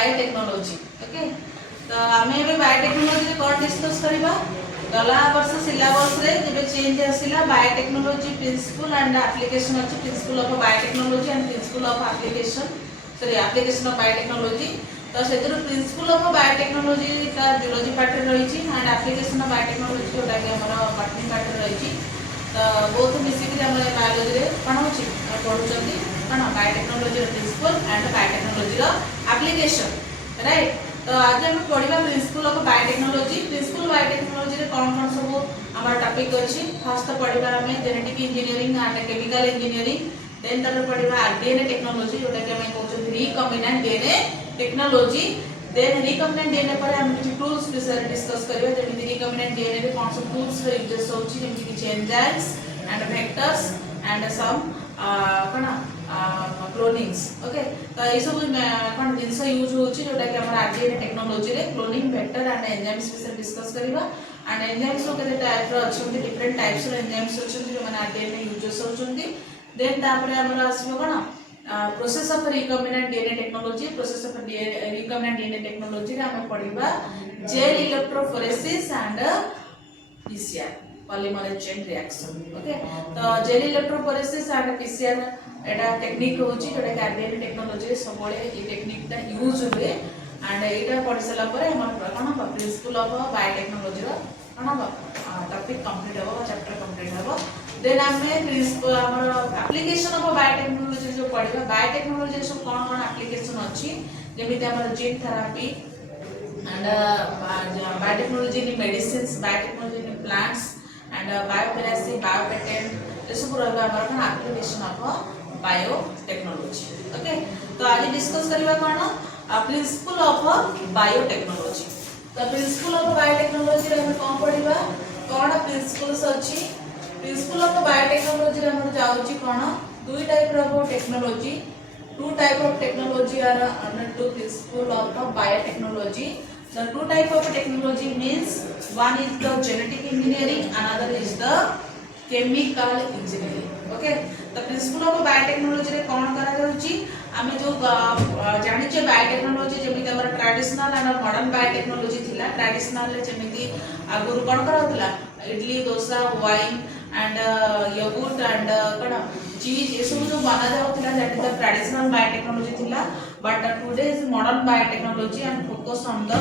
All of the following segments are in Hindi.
बायोटेक्नोलॉजी ओके तो आम ए बायोटेक्नोलॉजी कौन डिस्कस करवा गला वर्ष सिलेबस रे जब चेंज आसिला बायोटेक्नोलॉजी प्रिंसिपल एंड एप्लीकेशन अच्छे principle of biotechnology and principle of application sorry application of biotechnology तो से प्रिंसिपल ऑफ बायोटेक्नोलॉजी का जूलॉजी पार्ट रही एंड एप्लीकेशन ऑफ बायोटेक्नोलॉजी जोटा कि आम बॉटनी पार्ट रही तो बहुत मिसिक बायोलॉजी रे कौन हो पढ़ुं कौन biotechnology principle and biotechnology application right तो आज हम पढ़ा प्रिंसिपल ऑफ बायोटेक्नोलॉजी रे कौन कौन सब हमारा टॉपिक अच्छी फर्स्ट तो पढ़ा आम genetic engineering and chemical engineering then तापर पढ़ा डीएनए टेक्नोलॉजी जोटा कि आम कहते recombinant DNA technology then recombinant DNA पर हम कुछ टूल्स विषय डिस्कस करबा जेमिति रिकम्बिनेंट डीएनए रे कौन सब टूल्स रे यूजेस होची जेमिति कि enzymes and vectors and some कना क्लोनिंग्स ओके तो ये सब कौन जिनस यूज होची जोटा कि हमर आरडीएनए टेक्नोलॉजी रे क्लोनिंग वेक्टर एंड एंजाइम्स विषय डिस्कस करबा एंड एंजाइम्स रो केते टाइप रो अछंती डिफरेंट टाइप्स रो एंजाइम्स अछंती जो माने आरडीएनए यूजेस होचंती देन तापर हमर आसीबो कोन process of recombinant DNA technology process of recombinant DNA technology रे हम पढ़िबा gel electrophoresis and PCR polymerase chain reaction okay तो जेल इलेक्ट्रोफोरेसिस एंड पीसीआर एटा टेक्निक होची जोटा कि आरडीएनए टेक्नोलॉजी रे सबले ए टेक्निक ता यूज हुए एंड एटा पढ़ि सला परे हमर कोन प्रिंसिपल ऑफ बायोटेक्नोलॉजी रो कोन टॉपिक कंप्लीट हो चैप्टर कंप्लीट हो देन हमें प्रिंसिपल हमर एप्लीकेशन ऑफ बायोटेक्नोलॉजी जो पढ़िबा बायोटेक्नोलॉजी सब कोन कोन एप्लीकेशन अछि जेमिति हमर gene therapy and biotechnology in medicines biotechnology in plants and biopiracy biopatent ये सब रहबा हमर कोन एप्लीकेशन ऑफ बायोटेक्नोलॉजी ओके तो आज डिस्कस करबा कोन प्रिंसिपल ऑफ बायोटेक्नोलॉजी तो प्रिंसिपल ऑफ बायोटेक्नोलॉजी रे हम कोन पढ़िबा कोन प्रिंसिपल्स अछि प्रिंसिपल ऑफ बायोटेक्नोलॉजी रे हम जाउची कोन दुई टाइप रो technology two type of technology are under two principle of biotechnology the two type of technology means one is the genetic engineering another is the chemical engineering okay the principle of biotechnology रे कोन करा जाउची आमे जो जानि जे बायोटेक्नोलॉजी जेमिति हमर ट्रेडिशनल एंड मॉडर्न बायोटेक्नोलॉजी थिला ट्रेडिशनल ले जेमिति आगुरु कोन करा होतला idli dosa wine and yogurt and कण चीज ये सब जो बना जाउतला that is the traditional biotechnology थिला but today is modern biotechnology and focus on the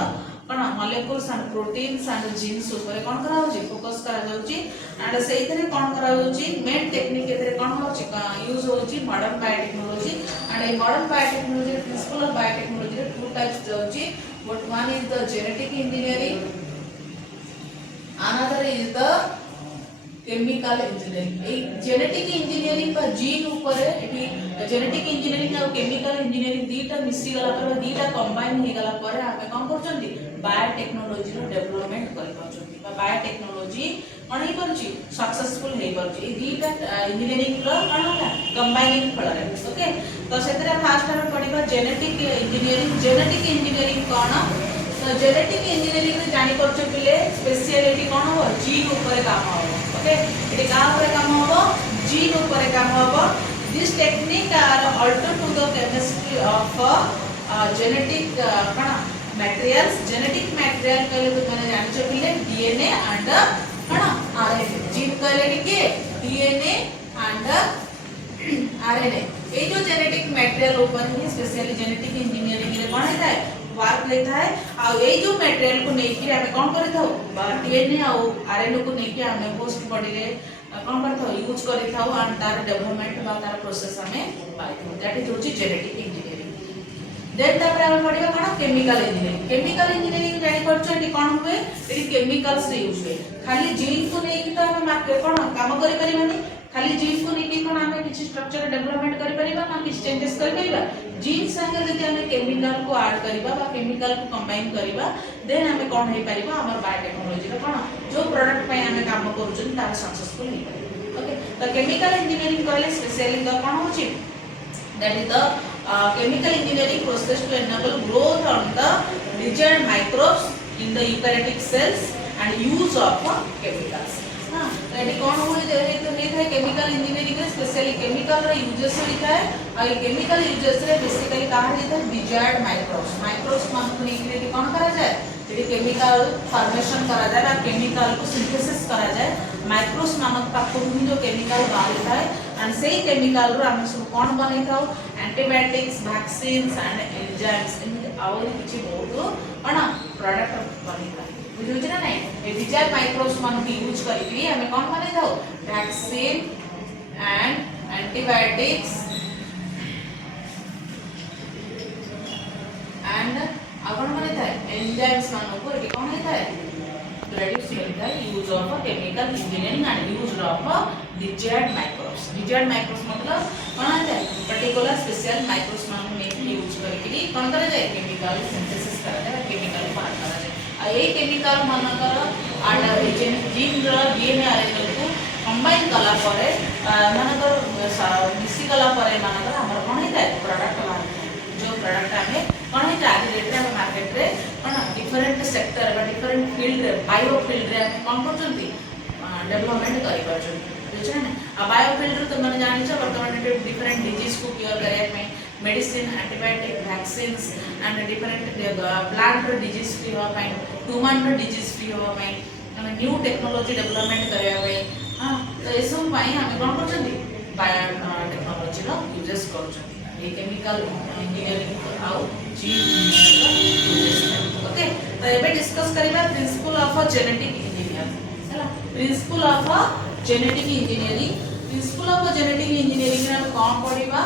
कण molecules and proteins and genes ऊपर कोन करा होची फोकस करा जाउची एंड सेइथरे कोन करा होची मेन टेक्निक एथरे कोन होची यूज होची मॉडर्न बायोटेक्नोलॉजी एंड ए modern biotechnology principle of biotechnology रे टू टाइप्स जाउची what one is the genetic engineering another is the chemical engineering ए जेनेटिक इंजीनियरिंग का जीन ऊपर एठी जेनेटिक इंजीनियरिंग और केमिकल इंजीनियरिंग दीटा मिसी गला पर दीटा कंबाइन हे गला पर हमें कोन करचंती बायोटेक्नोलॉजी रो डेवलपमेंट करि पाचंती बा बायोटेक्नोलॉजी कोन हे परची सक्सेसफुल हे परची ए दीटा इंजीनियरिंग रो कोन होला कंबाइनिंग फल रे ओके तो सेतरा फास्ट हम पढिबा जेनेटिक इंजीनियरिंग कोन तो जेनेटिक इंजीनियरिंग रे जानि परछ पिले स्पेशलिटी कोन हो जीन ऊपर काम हो ओके एटी का ऊपर काम हो जीन ऊपर काम हो this technique are alter to the chemistry of genetic कणा मटेरियल्स जेनेटिक मटेरियल कहले तो माने जानि छ पिले डीएनए एंड कणा आरएनए जीन कहले के डीएनए एंड आरएनए ए जो जेनेटिक मटेरियल ऊपर ही स्पेशली जेनेटिक इंजीनियरिंग रे कोन है वर्क लेता है आ ए जो मटेरियल को नेकी हमें कोन करि थाउ डीएनए आ आरएनए को नेकी हमें पोस्ट बॉडी रे कोन कर थाउ यूज करि थाउ एंड तार डेवलपमेंट बा तार प्रोसेस हमें पाइ थाउ दैट इज होची जेनेटिक इंजीनियरिंग देन तापर हम पढिबा कोन केमिकल इंजीनियरिंग जानि परछ एटी कोन हुए एटी केमिकल्स रे यूज हुए खाली जीन को नेकी तो हम मार्केट कोन काम करि परिबानी खाली जीन को नेकी कोन हमें किछि स्ट्रक्चर डेवलपमेंट करि परिबा ना किछि चेंजेस करि परिबा जीन संगे यदि हमें केमिकल को ऐड करिबा बा केमिकल को कंबाइन करिबा देन हमें कोन हे परिबा हमर बायोटेक्नोलॉजी रो कोन जो प्रोडक्ट पे हमें काम करूछन तार सक्सेसफुल हे परिबा ओके तो केमिकल इंजीनियरिंग कहले स्पेशली द कोन होची that is the chemical engineering process to enable growth on the desired microbes in the eukaryotic cells and use of chemicals हां तो एडी कोन होई दे तो हे थाए केमिकल इंजीनियरिंग रे स्पेशली केमिकल रे यूजेस होई थाए आ केमिकल यूजेस रे बेसिकली कहा जे थाए डिजायर्ड माइक्रोब्स मान को नेकी रे कोन करा जाए एडी केमिकल फॉर्मेशन करा जाए बा केमिकल को सिंथेसिस करा जाए माइक्रोब्स मानक पाखु ही जो केमिकल बाहर थाए एंड सेही केमिकल रो हम सब कोन बनै थाउ एंटीबायोटिक्स वैक्सीन्स एंड एंजाइम्स एमि और किछि बहुत कोन प्रोडक्ट बनै थाए बुझुछ ना नहीं ए डिजायर माइक्रोब्स मान को यूज करी हमें कौन बने थाओ वैक्सीन एंड एंटीबायोटिक्स एंड अपन बने थाए एंजाइम्स मान को एटी कौन है थाए प्रोड्यूस करी थाए use of chemical engineering and use of desired microbes मतलब कौन है थाए पर्टिकुलर स्पेशल माइक्रोब्स मान को यूज करी कौन करा जाए केमिकल सिंथेसिस करा जाए केमिकल पार्ट करा जाए ए केमिकल मानकर आडा जीन रो डीएनए आरएनए को कंबाइन कला परे मानकर मिसी कला परे मानकर हमर कोन हेता प्रोडक्ट बाहर जो प्रोडक्ट हमें कोन हेता आज रेट रे मार्केट रे कोन डिफरेंट सेक्टर बा डिफरेंट फील्ड रे बायो फील्ड रे हम कोन करचंती डेवलपमेंट करि परचंती बुझछ ना आ बायो फील्ड रे तो माने जानि छ वर्तमान डिफरेंट डिजीज को क्योर करे में medicine antibiotic vaccines and different plant disease free हो पाए ह्यूमन डिजीज फ्री हो पाए न्यू टेक्नोलॉजी डेवलपमेंट करया पाए हां तो ए सब पाए हम कोन करचंती बायो टेक्नोलॉजी रो यूजेस करचंती ए केमिकल इंजीनियरिंग आउ जीन ओके तो एबे डिस्कस करिबा प्रिंसिपल ऑफ जेनेटिक इंजीनियरिंग हैला प्रिंसिपल ऑफ जेनेटिक इंजीनियरिंग रे हम कोन पढिबा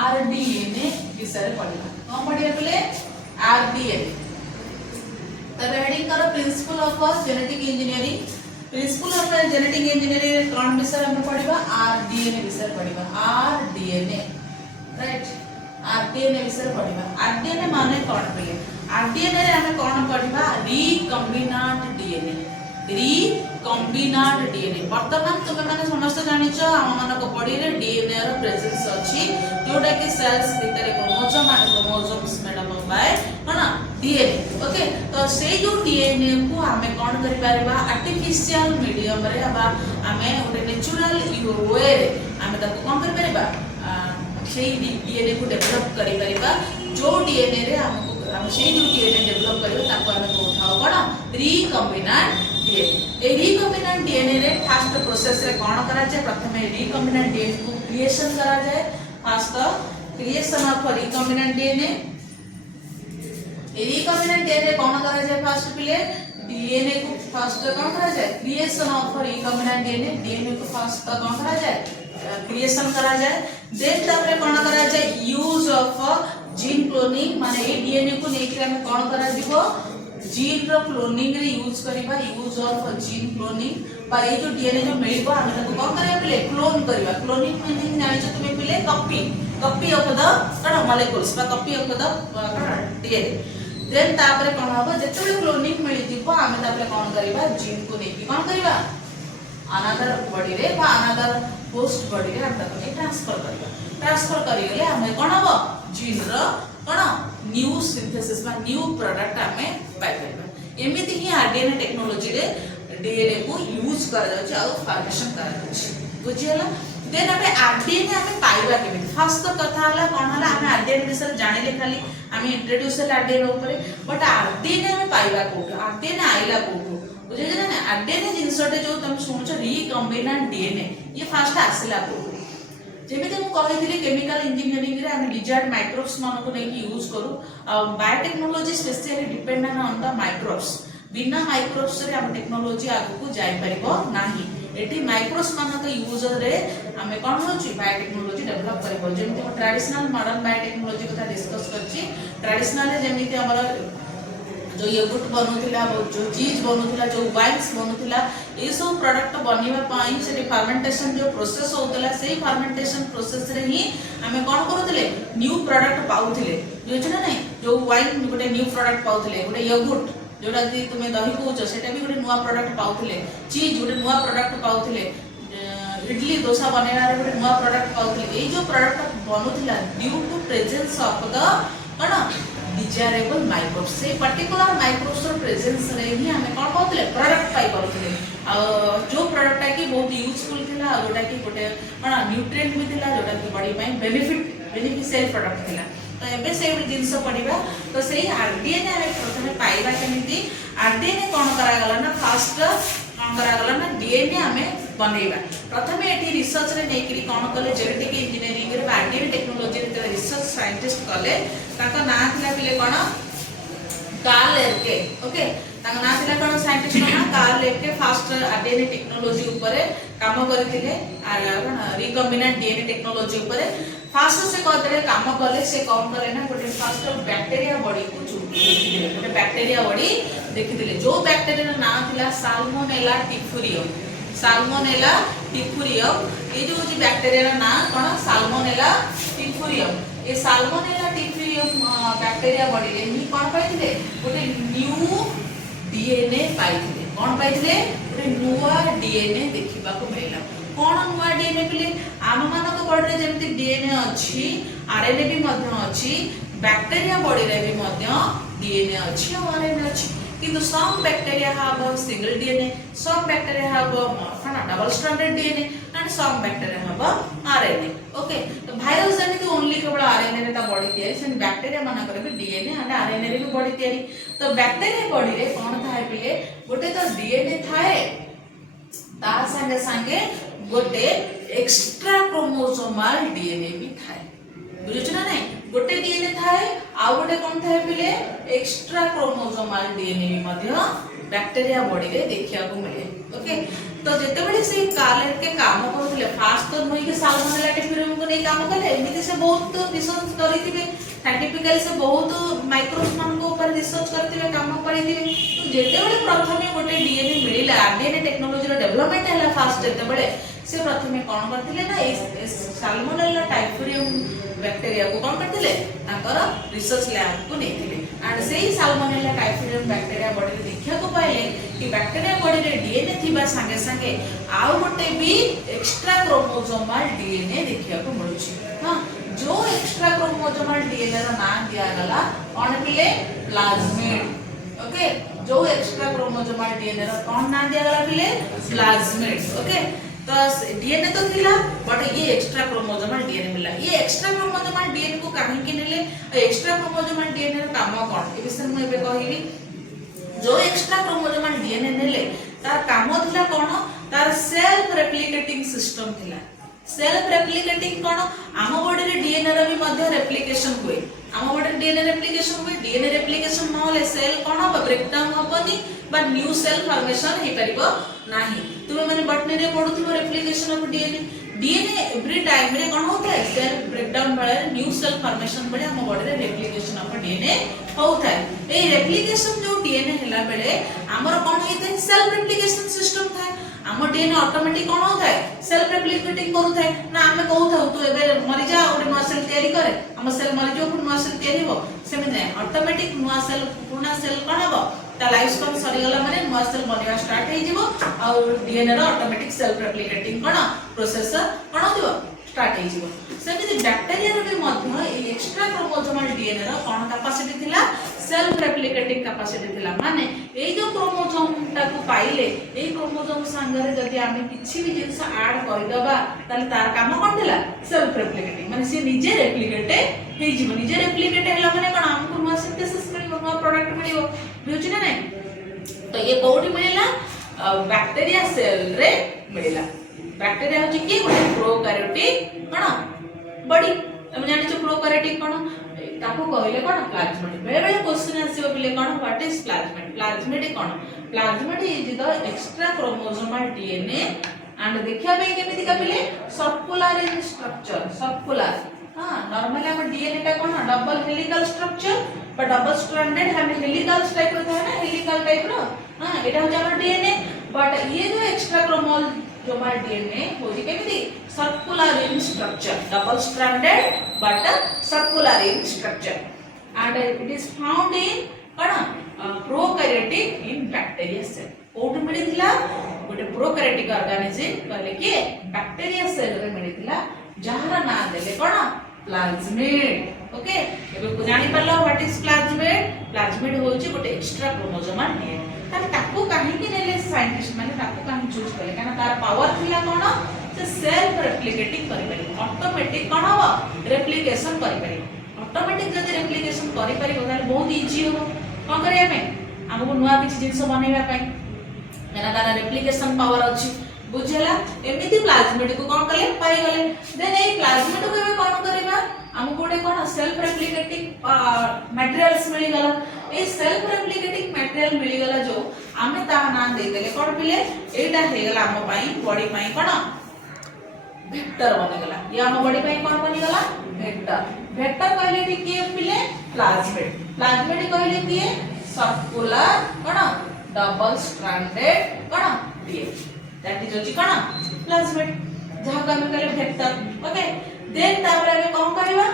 आरडीएनए विषय पढ़िबा कोन पढ़िया पले आरडीएनए तबे हेडिंग करो प्रिंसिपल ऑफ जेनेटिक इंजीनियरिंग कोन विषय हम पढ़िबा आरडीएनए विषय पढ़िबा आरडीएनए राइट आरडीएनए विषय पढ़िबा आरडीएनए माने कोन पले आरडीएनए रे हम कोन पढ़िबा रिकॉम्बिनेंट डीएनए वर्तमान तुमे माने समस्त जानिचो हम मन को बॉडी रे डीएनए रो प्रेजेंस अछि जोटा कि सेल्स भीतर chromosome and chromosomes made up by कोना डीएनए ओके तो से जो डीएनए को हमें कोन करि परबा आर्टिफिशियल मीडियम रे बा हमें ओटे नेचुरल वे रे हमें ताको कोन करि परबा से डीएनए को डेवलप करि परबा जो डीएनए रे हमको हम से जो डीएनए डेवलप करबो ताको हमें उठाओ कोना रिकॉम्बिनेंट डीएनए ए रिकॉम्बिनेंट डीएनए रे फर्स्ट प्रोसेस रे कोन करा जाय प्रथमे रिकॉम्बिनेंट डीएनए को क्रिएशन करा जाय first creation of recombinant DNA ए रिकॉम्बिनेंट डीएनए कोन करा जाय फर्स्ट पहले डीएनए को फर्स्ट कोन करा जाय क्रिएशन ऑफ रिकॉम्बिनेंट डीएनए को फर्स्ट कोन करा जाय क्रिएशन करा जाय देन तापरे कोन करा जाय यूज ऑफ जीन क्लोनिंग माने ए डीएनए को नेकी हम कोन करा दिबो जीन रो क्लोनिंग रे यूज करबा यूज ऑफ जीन क्लोनिंग पर ए जो डीएनए जो मिलबो हम ताको कोन करबा पले क्लोन करबा क्लोनिंग मीनिंग जानि छ तुमे पले कॉपी ऑफ द कण मॉलिक्यूल्स बा copy of the DNA then तापरे कोन होबो जेतले क्लोनिंग मिलि दिबो हम तापरे कोन करबा जीन को नेकी कोन करबा अनदर बॉडी रे बा अनदर होस्ट बॉडी रे हम ताको ट्रांसफर करी गेले हम कोन होबो जीन रो कोन न्यू सिंथेसिस बा न्यू प्रोडक्ट हमें पाई परबा एमिति ही आरडीएनए टेक्नोलॉजी रे डीएनए को यूज कर जाछ आ फॉर्मेशन कर जाछ बुझियला देन हमें आरडीएनए हमें पाइबा केबे फर्स्ट कथा हला कोन हला हमें आरडीएनए विषय जानिले खाली हमें इंट्रोड्यूस हला आरडीएनए ऊपर बट आरडीएनए हमें पाइबा कोठो आरडीएनए आइला कोठो बुझियला ना आरडीएनए जिनसटे जो तुम सुनछ रिकॉम्बिनेंट डीएनए ये फर्स्ट आसिला कोठो जेमिति मु कहिथिली केमिकल इंजीनियरिंग रे हम डिजायर्ड माइक्रोब्स मान को नै यूज करू biotechnology specially dependent on the microbes बिना माइक्रोब्स रे हम टेक्नोलॉजी आगु को जाई परिबो नाही एटी माइक्रोब्स मान को यूज रे हमें कोन होची बायोटेक्नोलॉजी डेवलप परिबो जेमिति ट्रेडिशनल मॉडर्न बायोटेक्नोलॉजी कथा डिस्कस करछि ट्रेडिशनल जेमिति हमर जो योगर्ट बनुथिला जो चीज बनुथिला जो वाइन्स बनुथिला ए सब प्रोडक्ट बनिबा पई से फर्मेंटेशन जो प्रोसेस होतला सेही फर्मेंटेशन प्रोसेस रे ही हमें कोन करूथिले न्यू प्रोडक्ट पाउथिले जोजना नै जो वाइन गोटे न्यू प्रोडक्ट पाउथिले गोटे योगर्ट जोटा कि तुमे दही कहउछ सेटा भी गोटे नुवा प्रोडक्ट पाउथिले चीज गोटे नुवा प्रोडक्ट पाउथिले इडली डोसा बनेला रे गोटे नुवा प्रोडक्ट पाउथिले ए जो प्रोडक्ट बनुथिला due to presence of the कोन डिजायरेबल माइक्रोब्स से पर्टिकुलर माइक्रोब्स रो प्रेजेंस रे ही हमें कोन पाउथिले प्रोडक्ट पाई परथिले जो बहुत यूजफुल थिला जोटा कि गोटे कोन न्यूट्रिएंट भी थिला जोटा कि बॉडी ପାଇଁ बेनिफिशियल प्रोडक्ट थिला। तो एबे से जिनस पढ़िबा तो सेही आरडीएनए हम प्रथमे पाइबा केमिति आरडीएनए कोन करा गला ना फास्ट कोन करा गला ना डीएनए हमें बनेबा प्रथमे एठी रिसर्च रे नेकरी कोन कले जेनेटिक इंजीनियरिंग रे आरडीएनए टेक्नोलॉजी रे रिसर्च साइंटिस्ट कले ताका ना थिला पिले कोन कार्ल एरके ओके ताका ना थिला कोन साइंटिस्ट ना कार्ल एरके फास्ट आरडीएनए टेक्नोलॉजी ऊपर काम करथिले आ रिकॉम्बिनेंट डीएनए टेक्नोलॉजी ऊपर फास्ट से कहते काम कले से कौन करे ना गोटे फास्ट बैक्टीरिया बॉडी को देखिले गोटे बैक्टीरिया बॉडी देखिले जो बैक्टीरिया ना थिला साल्मोनेला टिफुरियम ये जो जी बैक्टीरिया ना कोन साल्मोनेला टिफुरियम ये साल्मोनेला टिफुरियम बैक्टीरिया बॉडी रे ही कोन पाइथिले गोटे न्यू डीएनए पाइथिले कोन पाइथिले गोटे नुवा डीएनए देखिबा को मिलला कोन नुवा डीएनए पिले आम मानक बॉडी रे जेमति डीएनए अछि आरएनए भी मध्य अछि बैक्टीरिया बॉडी रे भी मध्य डीएनए अछि और आरएनए अछि किंतु some bacteria have single DNA some bacteria have double stranded DNA and some bacteria have RNA okay तो वायरस जेमति ओनली केवल आरएनए रे ता बॉडी तयारी सेन बैक्टीरिया मानक रे भी डीएनए एंड आरएनए रे भी बॉडी तयारी तो बैक्टीरिया बॉडी रे कोन थाए पिले गोटे तो डीएनए थाए ता संगे संगे गोटे एक्स्ट्रा क्रोमोसोमल डीएनए भी थाए बुझछ ना नहीं गोटे डीएनए थाए आ गोटे कोन थाए पिले एक्स्ट्रा क्रोमोसोमल डीएनए भी मध्य बैक्टीरिया बॉडी रे देखिया को मिले ओके तो जेते बडे से कार्ल के काम करथले फास्ट तो नई के साल्मोनेला टिफुरियम को नहीं काम करले एमिति से बहुत रिसर्च करिथिबे साइंटिफिकली से बहुत माइक्रोब्स मान को ऊपर रिसर्च करथिबे काम करिथिबे तो जेते बडे प्रथमे गोटे डीएनए मिलिला आरडीएनए टेक्नोलॉजी रो डेवलपमेंट हैला फास्ट जेते बडे से प्रथमे कोन करथिले ना ए साल्मोनेला टाइफुरियम बैक्टीरिया को कोन करथिले ताकर रिसर्च लैब को नेथिले एंड सेही साल्मोनेला टाइफुरियम बैक्टीरिया बॉडी रे देखिया को पाइले कि बैक्टीरिया बॉडी रे डीएनए थिबा संगे संगे आउ गोटे भी एक्स्ट्रा क्रोमोसोमल डीएनए देखिया को मिलुछि हां जो एक्स्ट्रा क्रोमोसोमल डीएनए रो नाम दिया गला कोन पिले प्लाज्मिड ओके जो एक्स्ट्रा क्रोमोसोमल डीएनए रो कोन नाम दिया गला पिले प्लाज्मिड ओके तो डीएनए तो थिला बट ये एक्स्ट्रा क्रोमोसोमल डीएनए मिला ये एक्स्ट्रा क्रोमोसोमल डीएनए को काहे के नेले एक्स्ट्रा क्रोमोसोमल डीएनए रो काम कोन ए विषय में एबे कहिली जो एक्स्ट्रा क्रोमोसोमल डीएनए नेले तार काम थिला कोन तार सेल्फ रेप्लिकेटिंग सिस्टम थिला सेल्फ रेप्लिकेटिंग कोन आम बॉडी रे डीएनए रो भी मध्य रेप्लिकेशन हुए आम बॉडी रे डीएनए रेप्लिकेशन हुए डीएनए रेप्लिकेशन न होले सेल कोन हो ब्रेकडाउन होबनी बट न्यू सेल फॉर्मेशन हे परिबो नाही तुमे माने बॉटनी रे पढुथिबो replication of DNA every time रे कोन होता है सेल ब्रेकडाउन बेले न्यू सेल फॉर्मेशन बेले हम बॉडी रे रेप्लिकेशन ऑफ डीएनए होता है ए रेप्लिकेशन जो डीएनए हला बेले हमर कोन हेते सेल्फ रेप्लिकेशन सिस्टम था हम डीएनए ऑटोमेटिक कोन होता है सेल्फ रेप्लिकेटिंग करू था ना हमें कहू था तू एबे मरि जा ओडे नुवा सेल तयारी करे हम सेल मरि जो नुवा सेल तयारी हो सेमे नै ऑटोमेटिक नुवा सेल पुना सेल कोन हो ता लाइफ स्पान सरी गला माने नुवा सेल बनिया स्टार्ट हे जिवो और डीएनए रो ऑटोमेटिक सेल्फ रेप्लिकेटिंग कोन प्रोसेस कोन होतिबो स्टार्ट हे जिवो सेमिति बैक्टीरिया रो भी मध्य ए एक्स्ट्रा क्रोमोसोमल डीएनए रो कोन कैपेसिटी थिला सेल्फ रेप्लिकेटिंग कैपेसिटी थिला माने ए जो क्रोमोसोम ता को पाइले ए क्रोमोसोम संगरे जदि आमे किछि भी जिंस ऐड करि दबा ताले तार काम कोन थिला सेल्फ रेप्लिकेटिंग माने से निजे रेप्लिकेट हे जिवो निजे रेप्लिकेट हैला माने कोन हमकु नुवा सिंथेसिस मिलिबो नुवा प्रोडक्ट मिलिबो बुझि ना नहीं तो ये कोडी मिलेला बैक्टीरिया सेल रे मिलेला बैक्टीरिया होची की गोटे प्रोकैरियोटिक कोन बॉडी हम जानि छ प्रोकैरियोटिक कोन ताको कहले कोन प्लाज्मिड बेले बेले क्वेश्चन आसीबो बिले कोन व्हाट इज प्लाज्मिड प्लाज्मिड कोन plasmid is the extra chromosomal DNA and देखिया बे केमिति का बिले सर्कुलर इन स्ट्रक्चर सर्कुलर हां नॉर्मली हम डीएनए टा कोन डबल हेलिकल स्ट्रक्चर पर डबल स्ट्रैंडेड हम हेलिकल टाइप रो था ना हेलिकल टाइप रो हां एटा हो जानो डीएनए बट ये जो एक्स्ट्रा क्रोमोसोमल डीएनए होजी केमिति circular in structure double stranded but circular in structure and it is found in कोन प्रोकैरियोटिक इन बैक्टीरिया सेल कोड मिलिथिला गोटे प्रोकैरियोटिक ऑर्गेनिज्म कहले कि बैक्टीरिया सेल रे मिलिथिला जहार नाम देले कोन प्लाज्मिड ओके एबे जानि परलो व्हाट इज प्लाज्मिड प्लाज्मिड होउची गोटे एक्स्ट्रा क्रोमोसोमल डीएनए ताले ताको काहे कि नेले साइंटिस्ट माने ताको काहे चूज करले काना तार पावर थिला कोन से सेल्फ रेप्लिकेटिंग करि पारि ऑटोमेटिक कोन हो रेप्लिकेशन करि पारि ऑटोमेटिक जदि रेप्लिकेशन करि पारि ताले बहुत इजी हो कोन करिया पे हमको नुवा किछि जिंस बनेबा पे काना तार रेप्लिकेशन पावर अछि बुझेला एमिति प्लाज्मिड को कोन कले पाइ गले देन ए प्लाज्मिड को एबे कोन करबा हमको गोटे कोन सेल्फ रेप्लिकेटिंग मटेरियल्स मिली गला ए सेल्फ रेप्लिकेटिंग मटेरियल मिली गला जो आमे ता नाम दे देले कोन पिले एटा हे गला हम पई बॉडी पई कोन वेक्टर बनि गला या हम बॉडी पई कोन बनि गला वेक्टर वेक्टर कहले कि के पिले प्लाज्मिड कहले कि circular cone double stranded cone DNA that is होची कोन प्लाज्मिड जहा का हम कहले वेक्टर ओके देन तापर हमें कोन करबा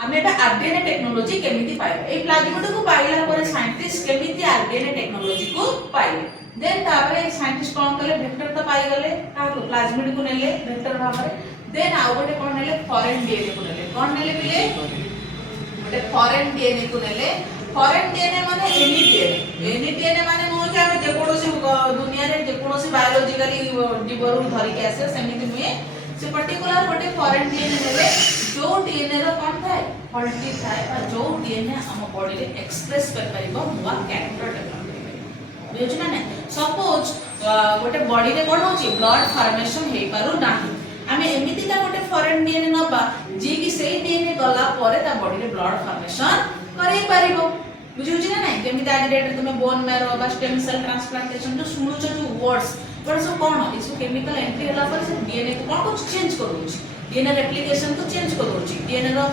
हमें बे आरडीएनए टेक्नोलॉजी केमिति पाइबा ए प्लाज्मिड को पाइला पर साइंटिस्ट केमिति आरडीएनए टेक्नोलॉजी को पाइले देन तापर साइंटिस्ट कोन करले वेक्टर तो पाइ गले का प्लाज्मिड को नेले वेक्टर भाबरे देन आ गोटे कोन नेले फॉरेन डीएनए को नेले कोन नेले पिले गोटे फॉरेन डीएनए को नेले फॉरेन डीएनए माने एनी डीएनए माने नो कि हमें जे कोनोसी दुनिया रे जे कोनोसी बायोलॉजिकली जीवरु धरि के आसे सेमिति नुए से पर्टिकुलर गोटे फॉरेन डीएनए नेले जो डीएनए रो कोन थाए क्वालिटी थाए और जो डीएनए हम बॉडी रे एक्सप्रेस कर परिबो हुआ कैरेक्टर डेवलप करिबो बुझना ने सपोज गोटे बॉडी रे कोन होची ब्लड फॉर्मेशन हे पारु नाही हमें एमिति का गोटे फॉरेन डीएनए नबा जे कि सेही डीएनए गला परे ता बॉडी रे ब्लड फॉर्मेशन करै पारिबो बुझुची ना नहीं केमिति आज डेट तुमे बोन मैरो बा स्टेम सेल ट्रांसप्लांटेशन जो सुनुछ जो वर्ड्स पर सब कोन इसो केमिकल एंट्री होला पर से डीएनए को कोन कुछ चेंज करूची डीएनए रेप्लिकेशन को चेंज करूची डीएनए रो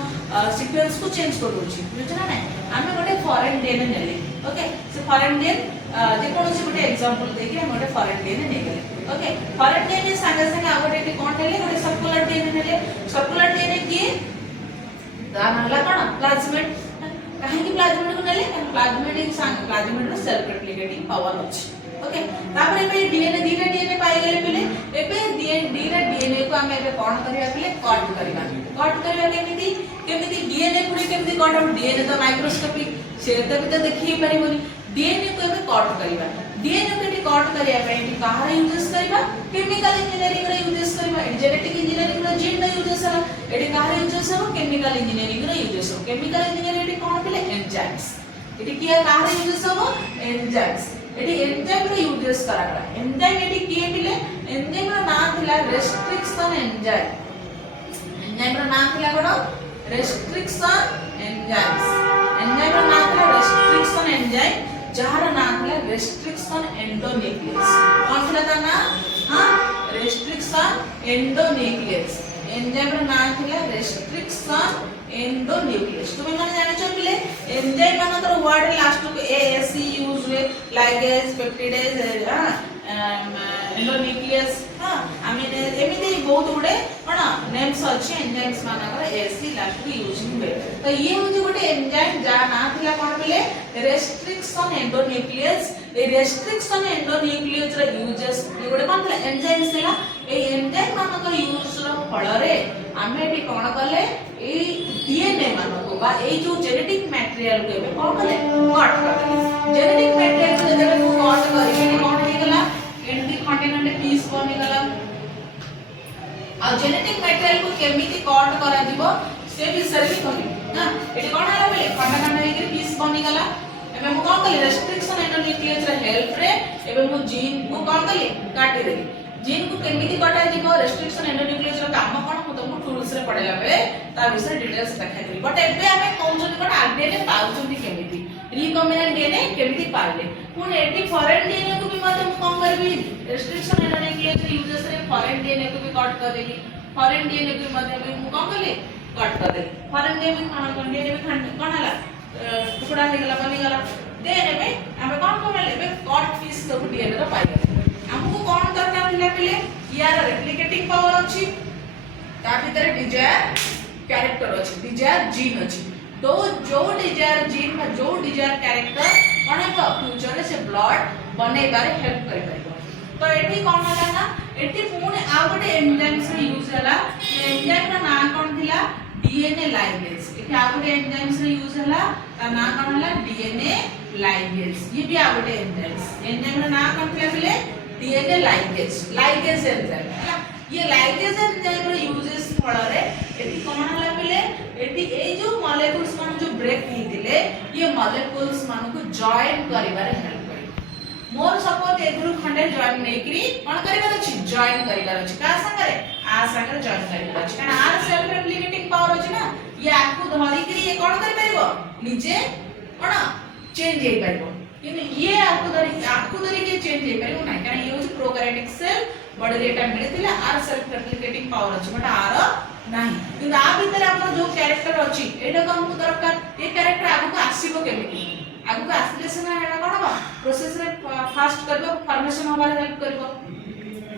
सीक्वेंस को चेंज करूची बुझना नै हमें गोटे फॉरेन डीएनए नेले ओके से फॉरेन डीएनए जे कोनोसी गोटे एग्जांपल देके हम गोटे फॉरेन डीएनए ने गेले ओके फॉरेन डीएनए संगे संगे आ गोटे कोन नेले गोटे सर्कुलर डीएनए नेले सर्कुलर डीएनए की दान हला कोन प्लाज्मिड काहे की प्लाज्मिड को नेले प्लाज्मिड रो सेल्फ रेप्लिकेटिंग पावर अछि ओके तापर एबे डीएनए पाई गेले पिले एबे डीएनए को हम एबे कोन करिया पिले कट करिया केमिति डीएनए पुरी केमिति कट हम डीएनए तो माइक्रोस्कोपिक से तो देखि परिबोनी डीएनए को एबे कट करिया डीएनए को एटी कट करिया पे एटी कहार यूजेस करिबा केमिकल इंजीनियरिंग रे यूजेस करिबा जेनेटिक इंजीनियरिंग रे जीन रे यूजेस हला एटी कहार यूजेस हो केमिकल इंजीनियरिंग रे यूजेस हो केमिकल इंजीनियरिंग एटी कोन पिले एंजाइम्स एटी किया कहार यूजेस हो एंजाइम्स एटी एंजाइम रे यूजेस करागला एंजाइम एटी किए पिले एंजाइम रो नाम थिला रेस्ट्रिक्शन एंजाइम रो नाम थिला कोन रेस्ट्रिक्शन एंजाइम्स एंजाइम रो नाम थिला रेस्ट्रिक्शन एंजाइम जहार नाम थिला रेस्ट्रिक्शन एंडोन्यूक्लियस कोन थिला ता ना हां रेस्ट्रिक्शन एंडोन्यूक्लियस एंजाइम रो नाम थिला रेस्ट्रिक्शन एंडोन्यूक्लियस तुम माने जाने छ पिले एंजाइम मानकर वर्ड लास्ट को एएस यूज हुए लाइगेज पेप्टिडेज एंडोन्यूक्लियस हां आमी एमिति बहुत गुडे कोन नेम्स अछि एंजाइम्स मानकर एएस लास्ट को यूज हुए तो ये होची गोटे एंजाइम जा ना थिला कोन पिले रेस्ट्रिक्शन एंडोन्यूक्लियस ए रेस्ट्रिक्शन एंडोन्यूक्लियस रे यूजेस ये गोटे कोन थिला एंजाइम्स थिला ए एंजाइम मानकर यूज रो फल रे आमे एटी कोन करले ए डीएनए मानको बा ए जो जेनेटिक मटेरियल को एबे कोन करले कट करले जेनेटिक मटेरियल को जेबे को कट करी कोन हे गला एंटी खंडे पीस बनि गला आ जेनेटिक मटेरियल को केमिति कट करा दिबो से विषय भी कहली ना एटी कोन हला बेले खंडा हे के पीस बनि गला एबे मु कोन करले रेस्ट्रिक्शन एंडोन्यूक्लियस रे हेल्प रे एबे मु जीन को कोन करले काटी देली जीन को केमिति कटा जीवो रेस्ट्रिक्शन एंडोन्यूक्लियस रो काम कोन मु तुमको टूल्स रे पढेला बेले ता विषय डिटेल्स देखा करी बट एबे हमें कहउछन कोन आरडीएनए पाउछन केमिति रिकॉम्बिनेंट डीएनए केमिति पाइले पुन एटी फॉरेन डीएनए को भी मत हम कम करबी रेस्ट्रिक्शन एंडोन्यूक्लियस रे यूजेस रे फॉरेन डीएनए को भी कट कर देली फॉरेन डीएनए को मत हम कम करले कट कर देली फॉरेन डीएनए में खंड कोन हला टुकड़ा हे गला बनि गला देन एबे हमें कोन करले एबे कट पीस सब डीएनए रो पाइ हमको कोन दरकार थिला पिले यार रेप्लिकेटिंग पावर अछि ता भीतर डिजायर कैरेक्टर अछि डिजायर जीन अछि तो जो डिजायर जीन में जो डिजायर कैरेक्टर कोन है फ्यूचर रे से ब्लड बनेबारे हेल्प करि परिबो तो एठी कोन होला ना एठी पुणे आ गोटे एंजाइम्स रे यूज होला एंजाइम रा नाम कोन थिला डीएनए लाइगेज एठी आ गोटे एंजाइम्स रे यूज होला ता ना कौन होला डीएनए लाइगेज ये भी आ गोटे एंजाइम रो ना कौन थिला बिले डीएनए लाइगेज एंजाइम ये लाइगेज एंजाइम रो यूजेस फल रे एटी कोन होला बिले एटी ए जो मॉलिक्यूल्स मान जो ब्रेक हेतिले ये मॉलिक्यूल्स मान को जॉइन करिबारे हेल्प करी मोर सपोज एग्रु खंडे जॉइन नेकरी कोन करिबार अछि जॉइन करिबार अछि का संगरे आ संगरे जॉइन करिबार अछि कारण आर सेल्फ रेप्लिकेटिंग पावर अछि ना ये आकु धरि करी ये कोन करि परिबो निजे कोन चेंज हे परिबो किने ये आकु धरि के चेंज हे परिबो ना कारण ये होछि प्रोकैरियोटिक सेल बॉडी रेटा मिलिथिला आर सेल्फ रेप्लिकेटिंग पावर अछि बट आर नाही किंतु आ भीतर अपन जो कैरेक्टर अछि एटा को हमकु दरकार ये कैरेक्टर आगु को आसीबो केमिति आगु को आसीले से ना एटा कोन बा प्रोसेस रे फास्ट करबो फॉर्मेशन होबार हेल्प करबो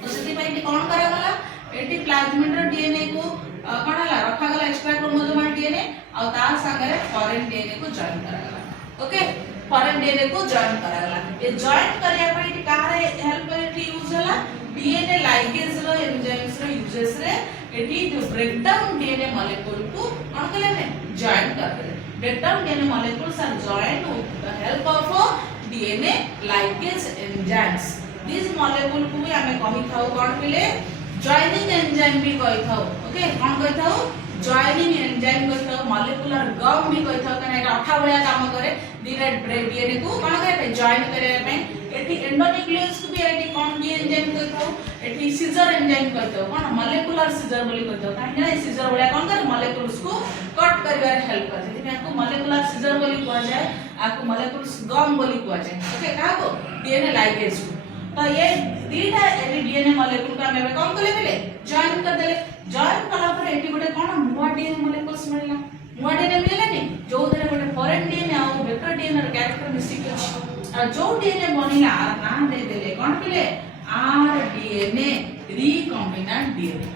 तो सेति पई कोन करा गला एटी प्लाज्मिड रो डीएनए को कोन हला रखा गला एक्स्ट्रा क्रोमोसोमल डीएनए आ ता संगे फॉरेन डीएनए को जॉइन करा गला ओके फॉरेन डीएनए को जॉइन करा गला ये जॉइन करिया पई एटी कारे हेल्प करे यूज होला डीएनए लाइगेज रो एंजाइम्स रो यूजेस रे एटी जो ब्रेक डाउन डीएनए मॉलिक्यूल को कोन कले में जॉइन कर दे break down DNA molecules are joined with the help of DNA ligase enzymes this molecule को भी हमें कहि थाउ कोन पिले जॉइनिंग एंजाइम भी कहि थाउ ओके कोन कहि थाउ जॉइनिंग एंजाइम कहि थाउ मॉलिक्यूलर गम भी कहि थाउ कने एटा अठा भलिया काम करे ब्रेक डीएनए को कोन करे जॉइन करे में एटी एंडोन्यूक्लियस को भी एटी कोन डी एंजाइम कहि थाउ एटी सीजर एंजाइम कहि थाउ कोन मॉलिक्यूलर सीजर बोली कहि थाउ काहे ना सीजर भलिया कोन करे मॉलिक्यूल्स को कट करबार हेल्प करे जेति आपको मॉलिक्यूलर सीजर बोली कहा जाए आपको मॉलिक्यूल्स गम बोली कहा जाए ओके का को डीएनए लाइगेज को तो ये दीटा एटी डीएनए मॉलिक्यूल का हमें कौन कले मिले जॉइन कर देले जॉइन कला पर एटी गोटे कोन नुवा डीएनए मॉलिक्यूल्स मिलला नुवा डीएनए मिललानी जो धरे गोटे फॉरेन डीएनए आ वेक्टर डीएनए रो कैरेक्टर मिस्टेक अछि आ जो डीएनए बनिला नाम दे देले कोन पिले आरडीएनए रिकॉम्बिनेंट डीएनए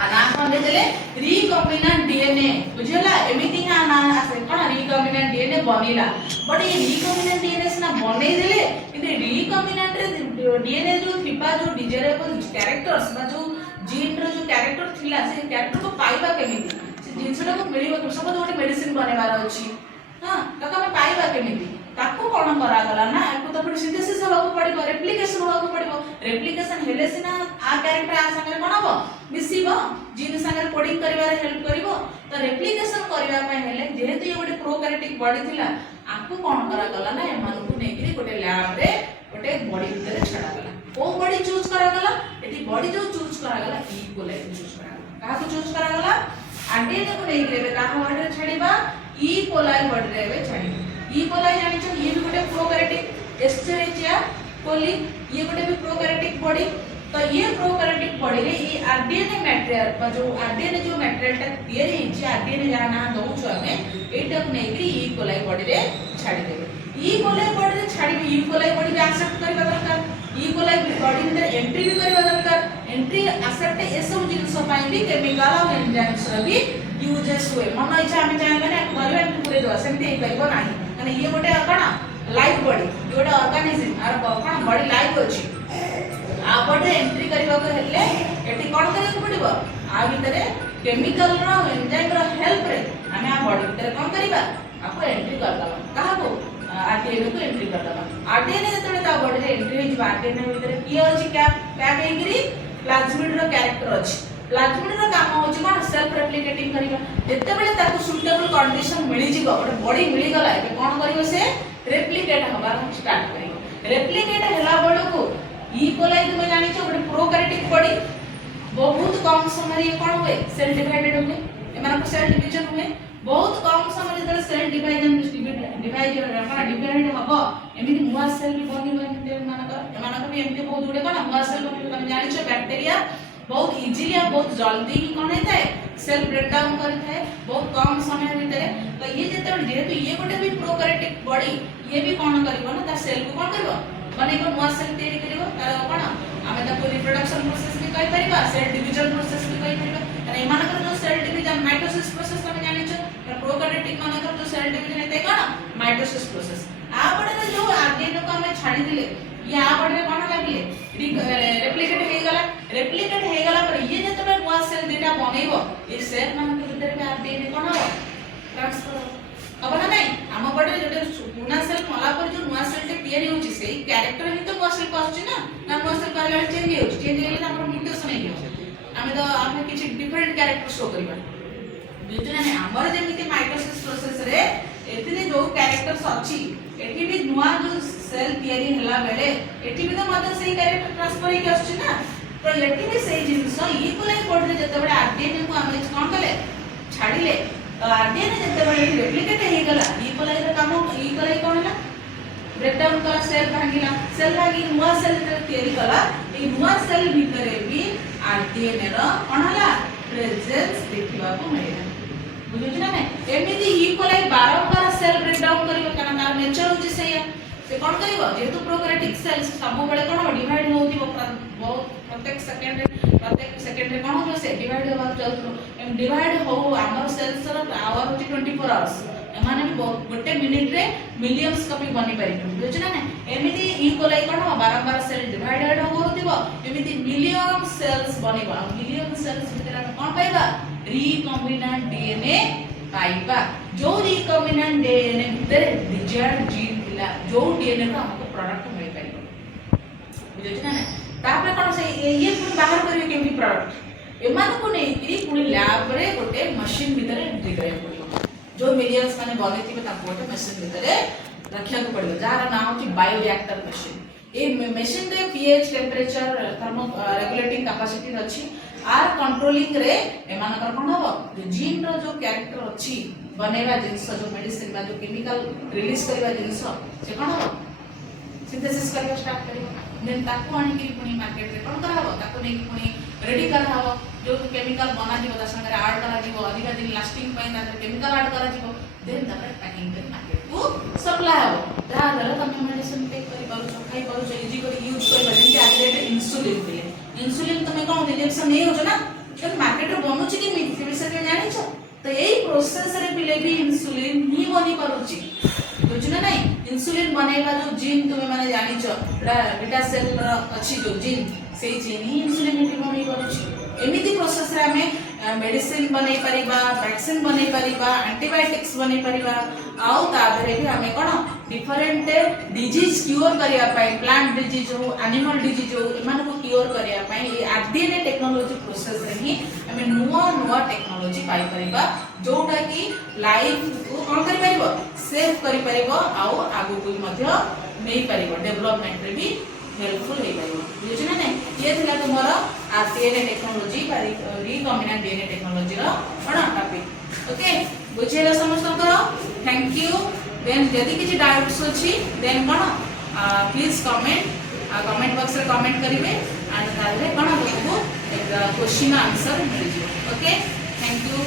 आ नाम कोन दे देले रिकॉम्बिनेंट डीएनए बुझला एमिति ना आसे कोन रिकॉम्बिनेंट डीएनए बनिला बट ये रिकॉम्बिनेंट डीएनए से ना बनै देले किंतु रिकॉम्बिनेंट रे डीएनए जो थिबा जो डिजायरेबल कैरेक्टर्स बा जो जीन रो जो कैरेक्टर थिला से कैरेक्टर को पाइबा केमिति से जिंसटा को मिलिबो सब गोटे मेडिसिन बनेबार अछि हां ताका हम पाइबा केमिति ताको कोन करा गला ना एको तो सिंथेसिस होबा पड़िबो रेप्लिकेशन होबा पड़िबो रेप्लिकेशन हेले सिना आ कैरेक्टर आ संगे कोन हबो मिसिबो जीन संगे कोडिंग करिवारे हेल्प करिवो तो रेप्लिकेशन करिवा पे हेले जेहेतु ये गोटे प्रोकैरियोटिक बॉडी थिला आकु कोन करा गला ना एमान को नेकरी गोटे लैब रे गोटे बॉडी भीतर छडा गला ओ बॉडी चूज करा गला एटी बॉडी जो चूज करा गला इक्वल चूज करा गला काहा को चूज करा गला आरडीएनए को नेकरी बे काहा बॉडी रे छडीबा इक्वल बॉडी रे बे छडी इक्वल जानि छ ये भी गोटे प्रोकैरियोटिक एस्चेरिचिया कोली ये गोटे भी प्रोकैरियोटिक बॉडी तो ये प्रोकैरियोटिक बॉडी रे ये आरडीएनए मटेरियल जो आरडीएनए जो मटेरियल ता तयारी हिची आरडीएनए जा ना दउ छु हमें एटा को नेकरी इक्वल बॉडी रे छाडी देबे इक्वल बॉडी रे छाडी इक्वल बॉडी भी एक्सेप्ट करबा दरकार इक्वल बॉडी भीतर एंट्री भी करबा दरकार एंट्री एक्सेप्ट ए सब जिंस पाई भी केमिकल और एंजाइम्स रो भी यूजेस हुए मन इच्छा हम चाहे माने करबा एंट्री करे दो सेमते हे करबो नाही माने ये गोटे कोन लाइफ बॉडी ये गोटे ऑर्गेनिज्म आर कोन बॉडी लाइफ अछि आ बॉडी एंट्री करबा को हेले एटी कोन करे को पड़िबो आ भीतर केमिकल रो एंजाइम रो हेल्प रे हमें आ बॉडी भीतर कोन करबा आपको एंट्री कर दबा कहा को आरडीएनए को एंट्री कर दबा आरडीएनए जतले ता बॉडी रे एंट्री होई जबा आरडीएनए भीतर की अछि क्या हेगिरी प्लाज्मिड रो कैरेक्टर अछि प्लाज्मिड रो काम होछि कोन सेल्फ रेप्लिकेटिंग करिबा जते बेले ताको सुटेबल कंडीशन मिलि जिवो गोटे बॉडी मिलि गला ए कोन करिवो से रेप्लिकेट हबा स्टार्ट करिवो रेप्लिकेट हला बडो को इक्वलाई तुम जानि छ गोटे प्रोकैरियोटिक बॉडी बहुत कम समय ये कोन होए सेल डिवाइडेड होए एमान को सेल डिवीजन होए बहुत कम समय जतले सेल डिवाइड हबो एमिति मुआ सेल भी बनिबो एमान भी एमिति बहुत गुडे कोन मुआ सेल तुम जानि छ बैक्टीरिया बहुत इजीली और बहुत जल्दी ही कोन हेता है सेल ब्रेक डाउन करता है बहुत कम समय भीतर तो ये जते जेहेतु ये गोटे भी प्रोकैरियोटिक बॉडी ये भी कोन करबो ना ता सेल को कोन करबो बनेबो मुआ सेल तैयारी करबो तार कोन हमें ताको रिप्रोडक्शन प्रोसेस भी कहि परिबा सेल डिवीजन प्रोसेस भी कहि परिबा अरे एमानकर जो सेल डिवीजन माइटोसिस प्रोसेस तमे जानि छ प्रोकैरियोटिक मानकर जो सेल डिवीजन हेते कोन माइटोसिस प्रोसेस आ बडे जो आरडीएनए को हमें छाडी दिले ये आ बडे कोन लागिले रेप्लिकेट हे गला पर ये जतबे मुआ सेल दीटा बनेबो ए सेल मान के भीतर में आरडीएनए कोन हो ट्रांसफर अब ना नहीं आम पटे जो पुना सेल मला पर जो नुआ सेल टे तयारी होची सेई कैरेक्टर ही तो नुआ सेल को आछी ना नुआ सेल कहला चेंज हेले हमर म्यूटेशन हे गयो आमे तो आमे किछि डिफरेंट कैरेक्टर शो करबा बुझुना नहीं हमर जेमिति माइटोसिस प्रोसेस रे एथिने जो कैरेक्टर्स अछि एठी भी नुआ जो सेल तयारी हला बेले एठी भी तो मते सेई कैरेक्टर ट्रांसफर हे आछी ना तो एठी भी सेई जिंस ई कोले कोड रे जते बडे आरडीएनए को आमे कोन कले छाडिले तो आरडीएनए जते बडे रेप्लिकेट हे गला ई कोले रे काम ई कोले कोन हला ब्रेक डाउन कला सेल भागी नुआ सेल तयारी कला ई नुआ सेल भितरे भी आरडीएनए रो कोन हला प्रेजेंस देखिबा को मिलेला बुझुछ ना नहीं एमिति ई कोले बारंबार सेल ब्रेक डाउन करिवो कारण तार नेचर होची सेया से कोन करिवो जेतु प्रोकैरियोटिक सेल सब बेले कोन डिवाइड होतिबो बहुत प्रत्येक सेकंड रे कोन हो से डिवाइड होबा चलतो एम डिवाइड हो हमर सेल्स रो पावर होची 24 आवर्स एमाने भी गोटे मिनिट रे मिलियंस कॉपी बनि पारि बुझुछ ना नहीं एमिति ई कोले कोन बारंबार सेल डिवाइडेड होतिबो एमिति मिलियन सेल्स बनिबो मिलियन सेल्स भितर हम कोन पाइबा रिकॉम्बिनेंट डीएनए पाइबा जो रिकॉम्बिनेंट डीएनए भितर डिजायर्ड जीन थिला जो डीएनए रो हमको प्रोडक्ट मिल पाइबो बुझुछ ना नहीं तापर कोन से ये पुनी बाहर करियो केमि प्रोडक्ट एमान को नै कि पुनी लैब रे गोटे मशीन भितर एंट्री करे पड़ियो जो मिलियंस माने बनेथिबे ता गोटे मशीन भितर रखिया को पड़ियो जार नाम होची बायो रिएक्टर मशीन ए मशीन रे pH temperature thermo regulating capacity अछि आर कंट्रोलिंग रे एमान कर कोन हो जो जीन रो जो कैरेक्टर अछि बनेवा जिंस जो मेडिसिन बा जो केमिकल रिलीज करबा जिंस से कोन हो सिंथेसिस करबा स्टार्ट करियो देन ताको आनी कि पुनी मार्केट रे कोन कराबो ताको नै कि पुनी रेडी कराबो जो केमिकल बना दिबो ता संगे ऐड करा दिबो अधिक दिन लास्टिंग पय ना केमिकल ऐड करा दिबो देन तापर पैकिंग कर मार्केट को सप्लाई हो ता दर तमे मेडिसिन टेक करि पारो छ खाइ पारो छ इजी करि यूज करबा जेंति आगे इंसुलिन दिले इंसुलिन तमे कोन इंजेक्शन नै हो छ ना जो मार्केट रे बनु छ कि मिथि विषय में जानि छ तो एई प्रोसेस रे पिले भी इंसुलिन ही बनी पारुची बुझना नहीं इंसुलिन बनेगा जो जीन तुम्हें माने जानि छ बीटा सेल अछि जो जीन से जीन ही इंसुलिन ही बनै करूची एमिति प्रोसेस रे हमें मेडिसिन बनै परिबा वैक्सीन बनै परिबा एंटीबायोटिक्स बनै परिबा आउ ताबरे भी हमें कोन डिफरेंट डिजीज क्योर करिया पाई प्लांट डिजीज हो एनिमल डिजीज हो एमान को क्योर करिया पाई ए आरडीएनए टेक्नोलॉजी प्रोसेस रे ही हमें नुवा टेक्नोलॉजी पाई परिबा जोटा कि लाइफ को कोन करि परिबो सेव करि परिबो आउ आगु को मध्य नै परिबो डेवलपमेंट रे भी हेल्पफुल हे परिबो बुझिना नै ये थिला तुमर rDNA technology recombinant DNA technology रो कोन टॉपिक ओके बुझेला समस्त करो थैंक यू देन यदि किछि डाउट्स अछि देन कोन प्लीज कमेंट बॉक्स रे कमेंट करिवे एंड ताले कोन तुमको एक क्वेश्चन आंसर मिल जे ओके थैंक यू।